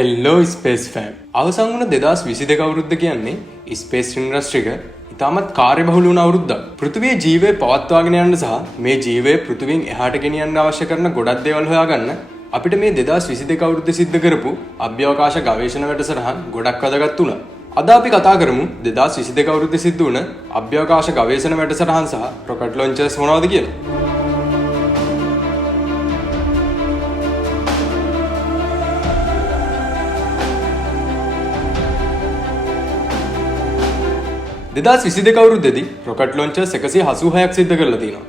හෙල්ලෝ space ෆෑම් අවසන් වුණ 2022 අවුරුද්ද කියන්නේ ස්පේස් ඉන්ඩස්ට්‍රි එක ඉතාමත් කාර්යබහුල වුණ අවුරුද්දක්. පෘථිවියේ ජීවය පවත්වාගෙන යන්න සහ මේ ජීවය පෘථිවියෙන් එහාට ගෙනියන්න අවශ්‍ය කරන ගොඩක් දේවල් හොයාගන්න අපිට මේ 2022 අවුරුද්දේ සිද්ධ කරපු අභ්‍යවකාශ ගවේෂණ වැඩසටහන් ගොඩක් වැදගත් වුණා. අද අපි කතා කරමු 2022 අවුරුද්දේ සිද්ධ වුණ අභ්‍යවකාශ ගවේෂණ වැඩසටහන් සහ රොකට් ලොන්චර්ස් මොනවද කියලා. දෙදස් විසි දෙක අවුරුද්දේදී රොකට් ලොන්චර්ස් 186ක් සිද්ධ කරලා තියෙනවා.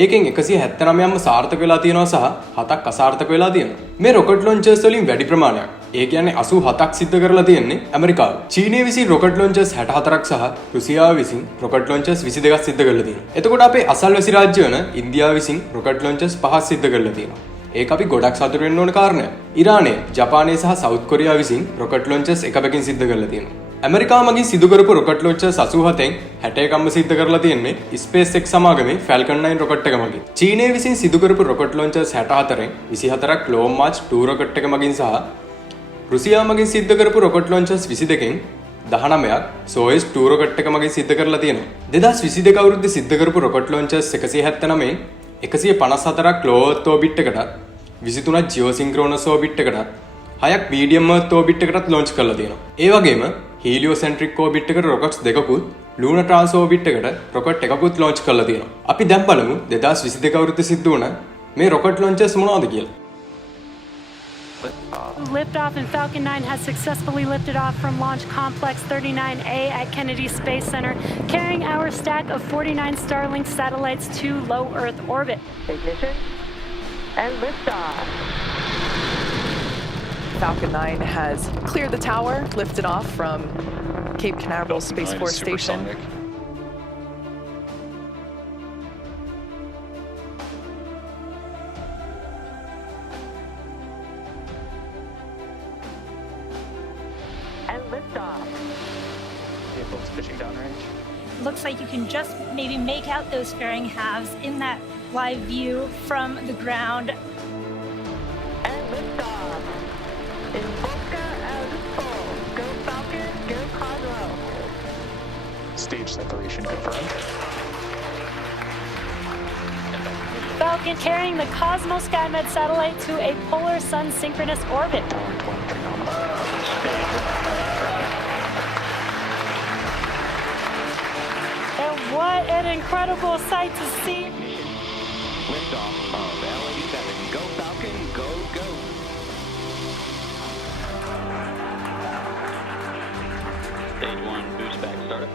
ඒකෙන් 179ක්ම සාර්ථක වෙලා තියෙනවා සහ 7ක් අසාර්ථක වෙලා තියෙනවා. මේ රොකට් ලොන්චර්ස් වලින් වැඩි ප්‍රමාණයක්, ඒ කියන්නේ 87ක් සිද්ධ කරලා තියෙන්නේ ඇමරිකාව. චීනය විසින් රොකට් ලොන්චර්ස් 64ක් සහ රුසියාව විසින් රොකට් ලොන්චර්ස් 22ක් සිද්ධ කරලා තියෙනවා. එතකොට අපේ අසල්වැසි රාජ්‍ය වන ඉන්දියාව විසින් රොකට් ලොන්චර්ස් 5ක් සිද්ධ කරලා තියෙනවා. ඒක අපි ගොඩක් සතුටු වෙන්න ඕන කාරණයක්. ඉරානය, ජපානය සහ සවුත් කොරියාව විසින් රොකට් ලොන්චර්ස් එක පැකින් සිද්ධ කරලා තියෙනවා. ඇමරිකාව මගින් සිදු කරපු රොකට් ලොන්චර්ස් 87න් 61ක්ම සිද්ධ කරලා තියෙන්නේ SpaceX සමාගමේ Falcon 9 රොකට් එක මගින්. චීනය විසින් සිදු කරපු රොකට් ලොන්චර්ස් 64න් 24ක් Long March 2 රොකට් එක මගින් සහ රුසියාව මගින් සිද්ධ කරපු රොකට් ලොන්චර්ස් 22න් 19ක් Soyuz 2 රොකට් එක මගින් සිද්ධ කරලා තියෙනවා. 2022 අවුරුද්දේ සිද්ධ කරපු රොකට් ලොන්චර්ස් 179න් 154ක් low Earth orbit එකටත් 23ක් geosynchronous orbit එකටත් 6ක් medium Earth orbit එකටත් launch කරලා තියෙනවා. ඒ වගේම heliocentric orbit එකට rockets දෙකකුත් lunar trans orbit එකට rocket එකකුත් launch කරලා තියෙනවා. අපි දැන් බලමු 2022 අවුරුද්දේ සිද්ධ වුණ මේ rocket launches මොනවද කියලා. Liftoff and Falcon 9 has successfully lifted off from Launch Complex 39A at Kennedy Space Center, carrying our stack of 49 Starlink satellites to low Earth orbit. Ignition and liftoff. Falcon 9 has cleared the tower, lifted off from Cape Canaveral Space Force Station. And liftoff. Vehicles pitching downrange. Looks like you can just maybe make out those fairing halves in that live view from the ground. And liftoff. In Volca as full. Go Falcon, go Cosmo. Stage separation confirmed. Falcon carrying the Cosmos SkyMed satellite to a polar sun synchronous orbit. Tower 23 nominal. And what an incredible sight to see. Liftoff of LA-7. Go Falcon, go, go. Stage 1 boost back startup.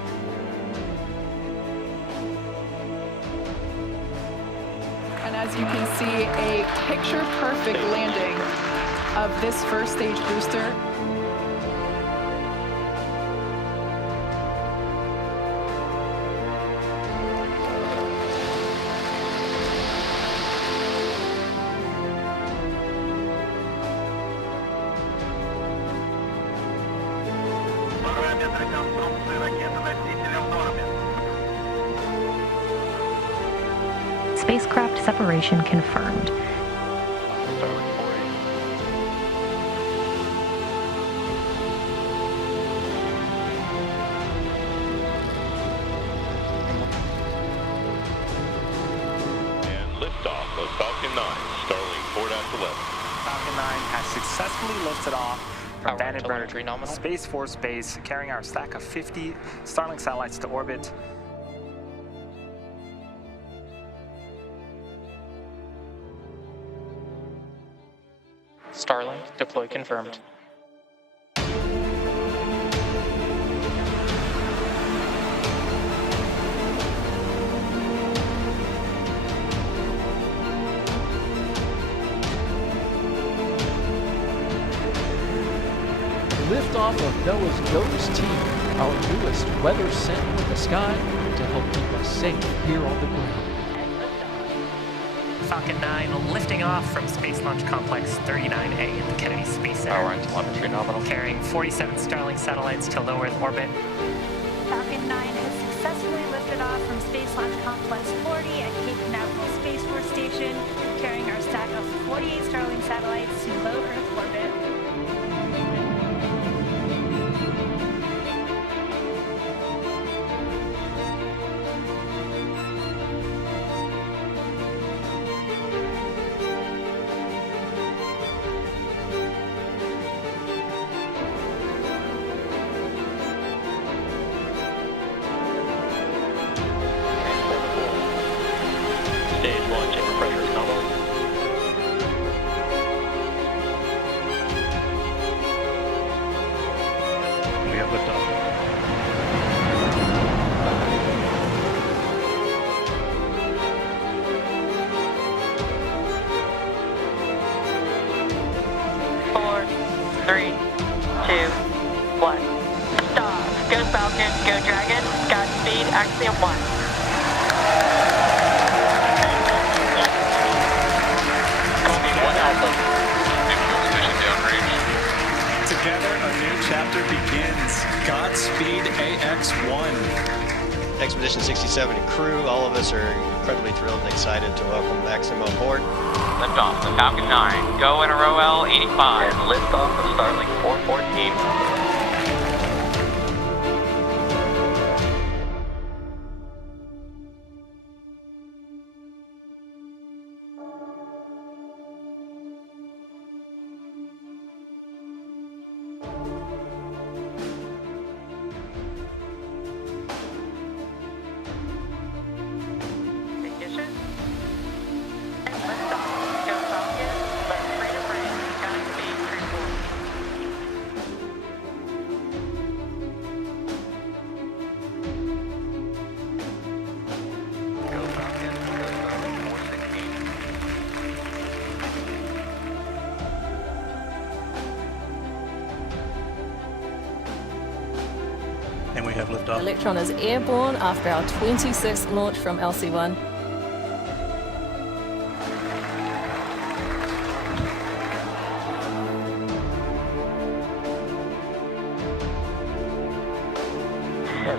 And as you can see, a picture-perfect landing of this first stage booster. Spacecraft separation confirmed. Starlink 4A. And liftoff of Falcon 9, Starlink 4-11. Falcon 9 has successfully lifted off from Power Vandenberg telemetry nominal. Space Force Base, carrying our stack of 50 Starlink satellites to orbit. Starlink deploy confirmed. Liftoff of Noah's GOES team, our newest weather sentinel in the sky to help keep us safe here on the ground. Falcon 9 lifting off from Space Launch Complex 39A at the Kennedy Space Center. Power and telemetry nominal. Carrying 47 Starlink satellites to low Earth orbit. Falcon 9 has successfully lifted off from Space Launch Complex 40 at Cape Canaveral Space Force Station, carrying our stack of 48 Starlink satellites to low Earth orbit. 3, 2, 1. Stop. Go Falcon, go Dragon. Godspeed, Axiom 1. Together, a new chapter begins. Godspeed, AX-1. Expedition 67 crew, all of us are incredibly thrilled and excited to welcome Maxim on board. Lift off the Falcon 9. Go NROL 85. And lift off the Starlink 414. And we have liftoff. Electron is airborne after our 26th launch from LC-1.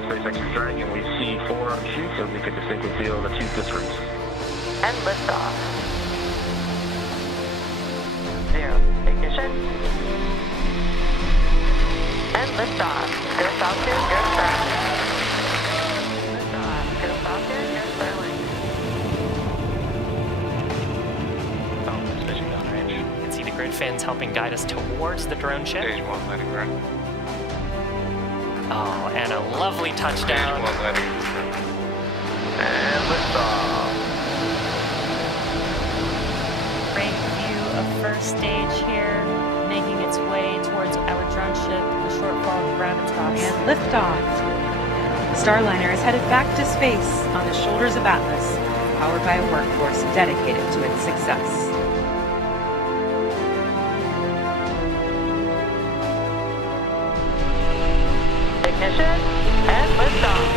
SpaceX is Dragon, we see 4 on chute, so we can distinctly feel the chute distance. And liftoff. 0. Ignition. And liftoff. Go Falcon, go Starlink. Liftoff. Go Falcon, go Starlink. Falcon's vision downrange. You can see the grid fins helping guide us towards the drone ship. Stage 1 landing grid. Oh, and a lovely touchdown. Stage 1 landing. And liftoff. Great view of first stage here, making its way towards our drone ship, the shortfall Gravitas. And liftoff. Starliner is headed back to space on the shoulders of Atlas, powered by a workforce dedicated to its success. Ignition. And liftoff.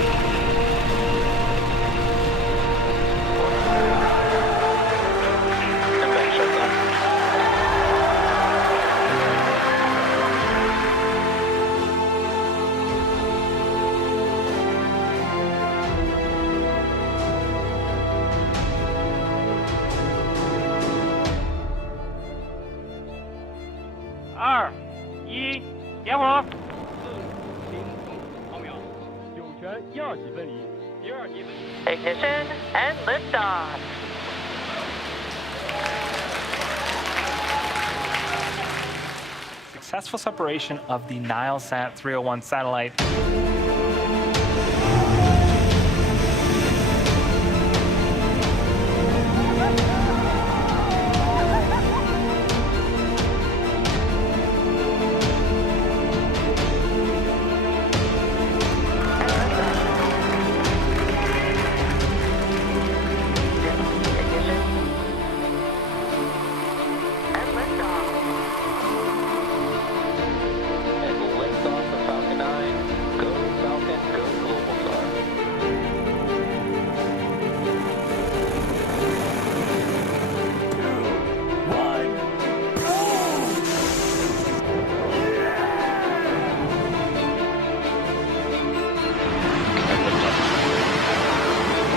And then shut down. Ignition and liftoff. Successful separation of the Nilesat 301 satellite.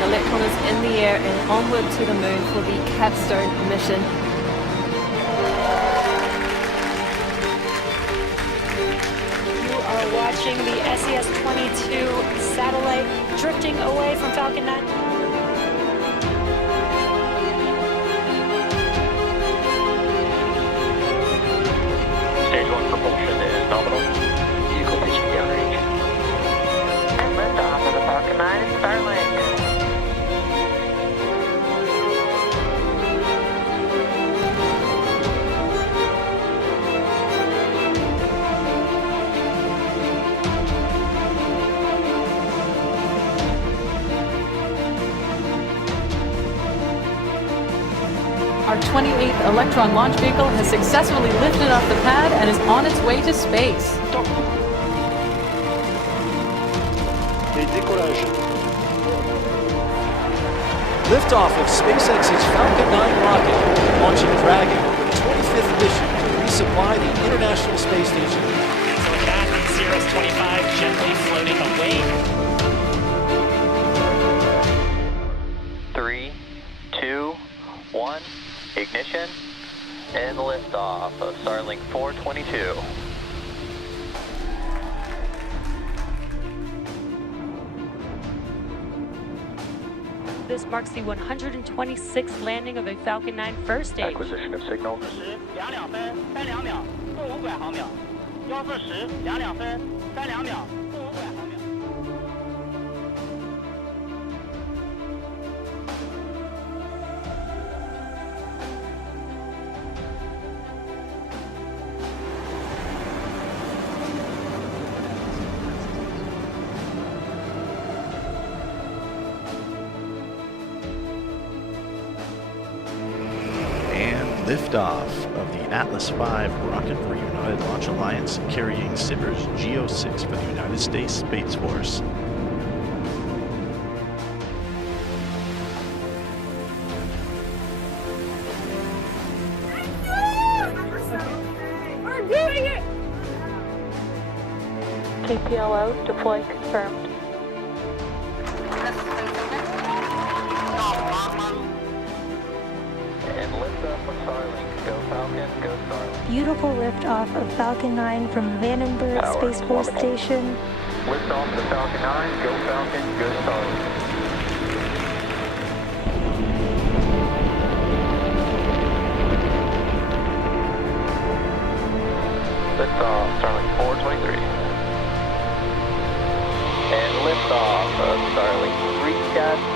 Electron is in the air and onward to the moon for the capstone mission. You are watching the SES-22 satellite drifting away from Falcon 9. Stage 1 propulsion is nominal. Vehicle reaching downrange. And liftoff of the Falcon 9 Starlink. our 28th Electron launch vehicle has successfully lifted off the pad and is on its way to space. Et décollage. Liftoff of SpaceX's Falcon 9 rocket, launching Dragon with its 25th mission to resupply the International Space Station. So with that, Cirrus 25 gently floating away. 3, 2, 1, ignition, and liftoff of Starlink 422. This marks the 126th landing of a Falcon 9 first stage. Acquisition of signal. 2两分3秒负500毫秒，1410 2两分3秒负500毫秒。Liftoff of the Atlas V rocket for United Launch Alliance carrying Sivers GO6 for the United States Space Force. We're doing it! TPLO, deploy confirmed. And liftoff of Starlink. Go Falcon, go Starlink. Beautiful liftoff of Falcon 9 from Vandenberg Power Space Force wonderful. Station. Liftoff of Falcon 9. Go Falcon, go Starlink. Liftoff, Starlink 423. And liftoff of Starlink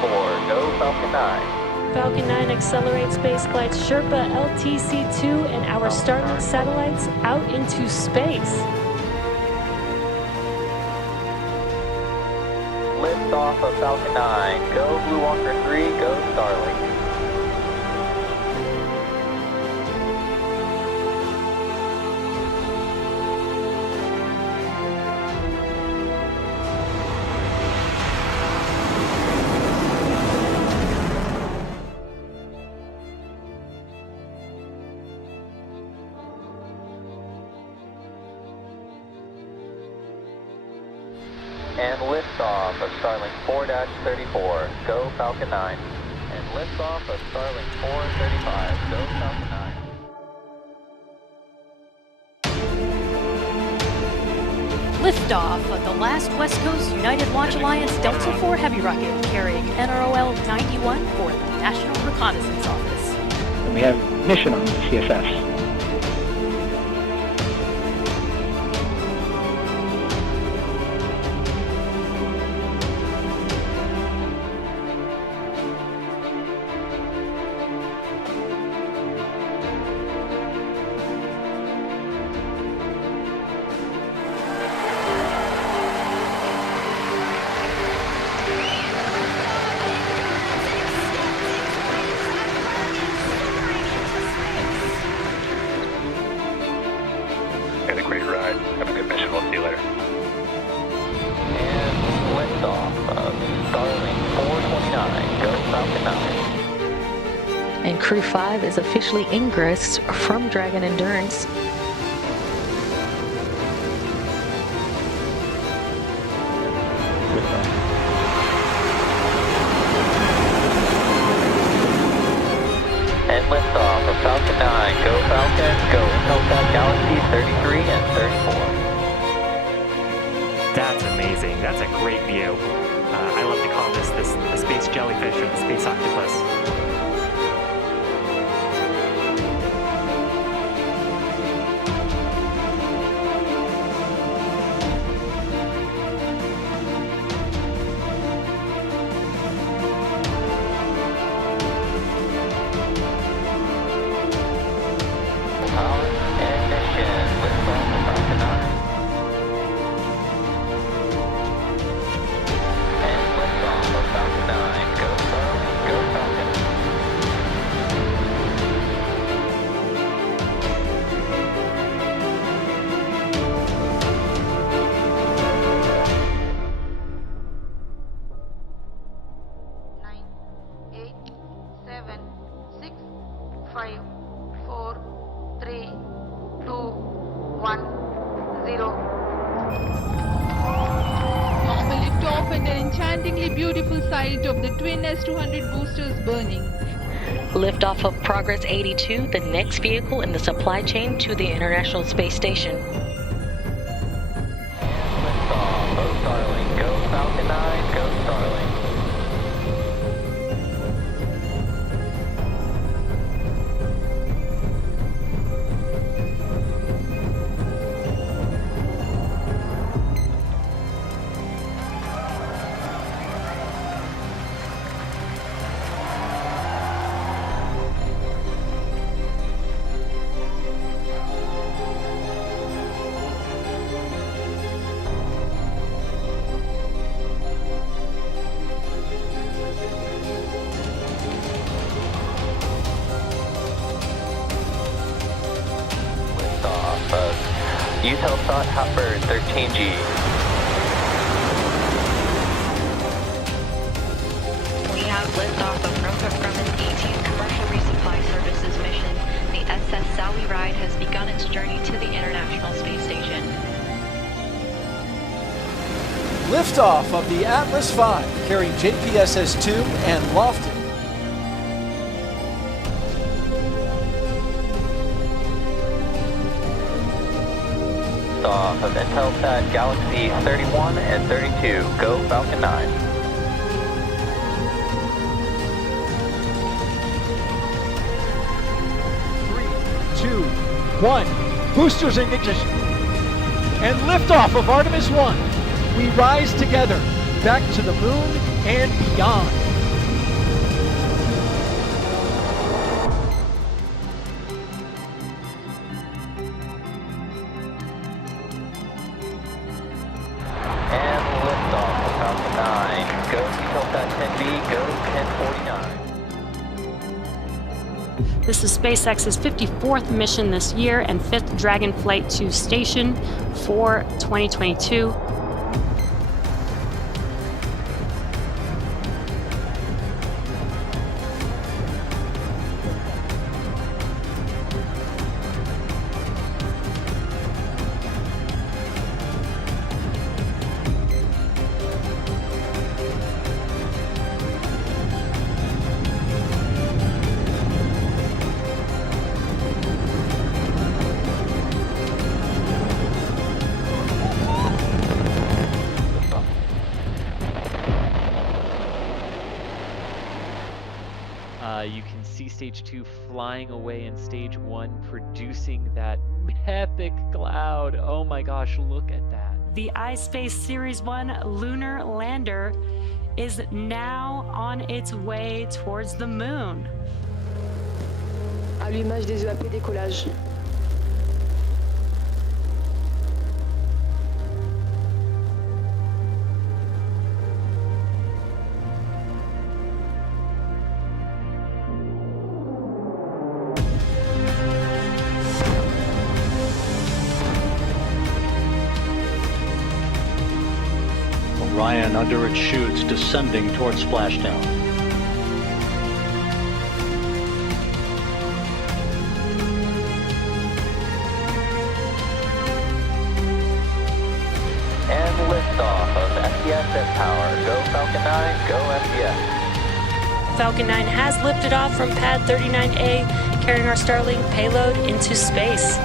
3-4. Go Falcon 9. Falcon 9 accelerates spaceflights Sherpa LTC-2 and our Starlink satellites out into space. Liftoff of Falcon 9. Go Blue Walker 3. Go Starlink. And liftoff of Starlink 4-34. Go Falcon 9. And liftoff of Starlink 4-35. Go Falcon 9. Liftoff of the last West Coast United Launch Alliance Delta IV Heavy rocket carrying NROL 91 for the National Reconnaissance Office. And we have mission on the CSS. Had a great ride. Have a good mission. We'll see you later. And liftoff of Starlink 429. Go Falcon 9. And Crew 5 is officially ingressed from Dragon Endurance. And liftoff of Falcon 9. Go Falcon. Go Intelsat Galaxy 33 and 34. That's amazing. That's a great view. I love to call this the space jellyfish or the space octopus. Power ignition. Liftoff of Falcon 9. And liftoff of Falcon 9. Go Starlink. Go Falcon. 0. On the liftoff and an enchantingly beautiful sight of the twin S-200 boosters burning. Liftoff of Progress 82, the next vehicle in the supply chain to the International Space Station. Liftoff of Starlink. Go Falcon 9, go Starlink. Eutelsat Hopper 13G. We have liftoff of Northrop Grumman's 18th Commercial Resupply Services mission. The SS Sally Ride has begun its journey to the International Space Station. Liftoff of the Atlas V, carrying JPSS-2 and Lofton. Off of Intelsat Galaxy 31 and 32. Go Falcon 9. 3, 2, 1. Boosters in ignition. And liftoff of Artemis 1. We rise together, back to the moon and beyond. This is SpaceX's 54th mission this year and 5th Dragon flight to station for 2022. You can see Stage 2 flying away and Stage 1 producing that epic cloud. Oh my gosh, look at that. The iSpace Series 1 lunar lander is now on its way towards the moon. Allumage des EAP décollage. Orion under its chutes descending towards splashdown. And liftoff of SES at power. Go Falcon 9, go SES. Falcon 9 has lifted off from Pad 39A, carrying our Starlink payload into space.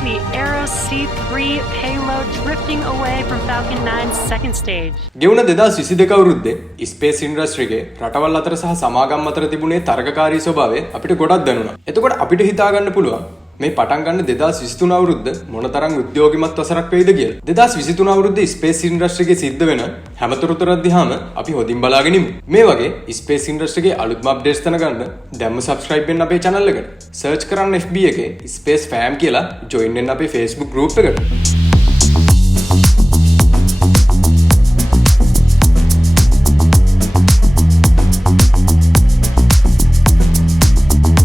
The Aero C3 payload drifting away from Falcon 9's second stage. ගෙවුණ 2022 අවුරුද්දේ space ඉන්ඩස්ට්‍රියේ රටවල් අතර සහ සමාගම් අතර තිබුණේ තරගකාරී ස්වභාවය අපිට ගොඩක් දැනුණා. එතකොට අපිට හිතා ගන්න පුළුවන් මේ පටන් ගන්න 2023 අවුරුද්ද මොනතරම් උද්‍යෝගිමත් වසරක් වෙයිද කියලා. 2023 අවුරුද්දේ ස්පේස් ඉන්ඩස්ට්‍රි එකේ සිද්ධ වෙන හැම තොරතුරක් දිහාම අපි හොදින් බලාගෙන ඉමු. මේ වගේ ස්පේස් ඉන්ඩස්ට්‍රි එකේ අලුත්ම අප්ඩේට්ස් දැනගන්න දැම්ම subscribe වෙන්න අපේ channel එකට. search කරන්න FB එකේ space fam කියලා join වෙන්න අපේ Facebook group එකට.